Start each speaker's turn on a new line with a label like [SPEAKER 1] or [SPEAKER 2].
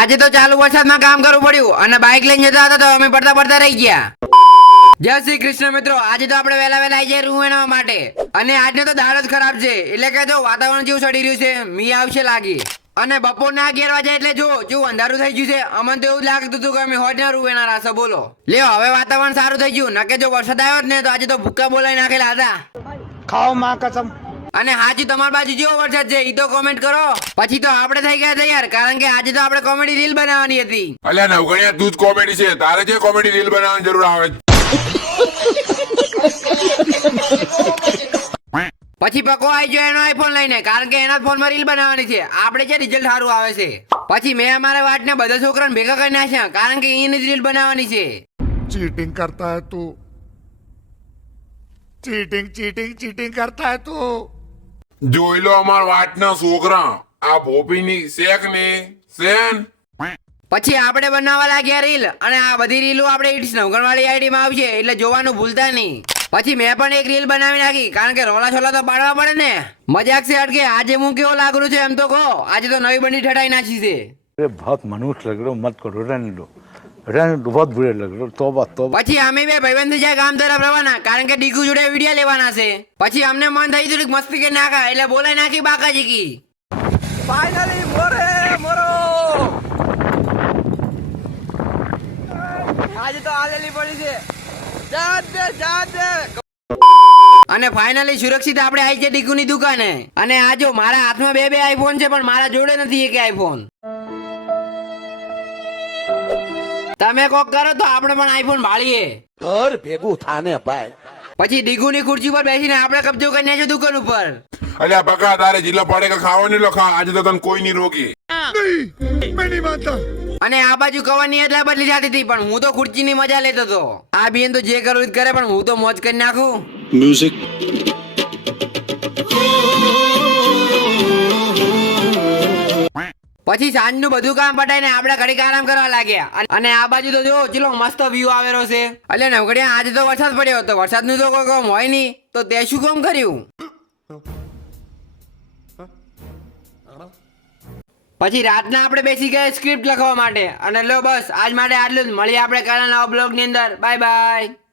[SPEAKER 1] આજે તો ચાલુ વરસાદમાં કામ કરવું પડ્યું અને બાઇક લઈને જતા હતા તો અમે પડતા પડતા રહી ગયા. જય શ્રી કૃષ્ણ મિત્રો, આજે તો આપણે વહેલા આવી જાય રૂ એના માટે. અને આજનો તો દાળ જ ખરાબ છે, એટલે કે જો વાતાવરણ જેવું સડી રહ્યું છે, મી આવશે લાગી. અને બપોરના 11 વાગે એટલે જો અંધારું થઈ ગયું છે. અમને તો એવું લાગતું હતું કે અમે હોજ ના રૂ એના રાસો બોલો. લ્યો હવે વાતાવરણ સારું થઈ ગયું, નકે જો વરસાદ આવ્યો ને તો આજે તો ભૂક્કા બોલાવી નાખેલા હતા.
[SPEAKER 2] ખાઓ માં કસમ.
[SPEAKER 1] અને હાજી તમારી બાજુ જેવો વરસાદ છે ઈ તો કોમેન્ટ કરો. પછી તો આપણે થઈ ગયા તૈયાર, કારણ કે આજે તો આપણે કોમેડી રીલ બનાવવાની હતી.
[SPEAKER 3] અલ્યા નવગણિયા તું જ કોમેડી છે, તારે જે કોમેડી રીલ બનાવવાની જરૂર આવે છે?
[SPEAKER 1] પછી પકો આવી ગયો એનો આઈફોન લઈને, કારણ કે એના ફોનમાં રીલ બનાવવાની છે. આપણે જે રિઝલ્ટ સારું આવે છે. પછી મેં અમારા વાટને બધા છોકરાને ભેગા કરી નાખ્યા, કારણ કે એની રીલ બનાવવાની છે.
[SPEAKER 2] चीटिंग करता है तू, चीटिंग करता है तू.
[SPEAKER 3] જોઈ લો અમાર વાતના છોકરા, આ ભોપીની શેક ને સેન.
[SPEAKER 1] પછી આપણે બનાવવા લાગ્યા રીલ, અને આ બધી રીલો આપણે ઇટ્સ નવગણવાળી આઈડીમાં આવશે, એટલે જોવાનું ભૂલતા નહીં. પછી મેં પણ એક રીલ બનાવી નાખી, કારણ કે રોલા છોલા તો પાડવા પડે ને. મજાક છે અટકે, આજે હું કેવો લાગુ છું એમ તો કહો. આજે તો નવી બંડી ઠટાઈ નાખી છે.
[SPEAKER 4] अरे बहुत मनुष्य लग रहे हो, मत करो, रहने दो बहुत बुरे लग रहे हो, तौबा तौबा.
[SPEAKER 1] પછી અમે બે ભાઈબંધ જાય ગામ તરફ રવાના, કારણ કે ડીકુ જોડે વિડિયો લેવાના છે. પછી અમને મન થઈ ગયું કે મસ્તી કરી નાખા, એટલે બોલાઈ નાખી બાકાજી કી.
[SPEAKER 2] फाइनली मोरो आज तो आलेली पड़ी છે. જા દે.
[SPEAKER 1] અને ફાઇનલી સુરક્ષિત આપણે આવી છે ડીકુની દુકાને. અને આ જો મારા હાથમાં બે આઈફોન છે, પણ મારા જોડે નથી એક આઈફોન. તમે કોક કરો તો આપણે પણ આઈફોન ભાળીએ.
[SPEAKER 2] ઘર ભેગું થાને ભાઈ.
[SPEAKER 1] પછી ડીકુની ખુરશી પર બેસીને આપણે કબજો કરી નાખ્યો દુકાન ઉપર.
[SPEAKER 3] અલ્યા બકા તારે જેટલો પડે કે ખાવાની લો ખા, આજે તો તને કોઈ નહીં રોકી.
[SPEAKER 2] मैं नहीं मानता.
[SPEAKER 1] અને આ બાજુ કવાની એટલા બદલી જતી હતી, પણ હું તો ખુરશીની મજા લેતો હતો. આ બેન તો જે કરવું કરે, પણ હું તો મોજ કરી નાખું.
[SPEAKER 5] Music.
[SPEAKER 1] પછી સાંજનું બધું કામ પટાઈને આપણે ઘડીક આરામ કરવા લાગ્યા. અને આ બાજુ તો જો ચલો મસ્ત વ્યૂ આવેલો છે. એટલે નવગડિયા આજે તો વરસાદ પડ્યો હતો, વરસાદનું તો કોઈ કામ હોય નહીં, તો તે શું કામ કર્યું? પછી રાતના આપણે બેસી ગયા સ્ક્રિપ્ટ લખવા માટે. અને લો બસ આજ માટે આટલું જ. મળીએ આપણે કાલના નવા બ્લોગની અંદર. Bye by.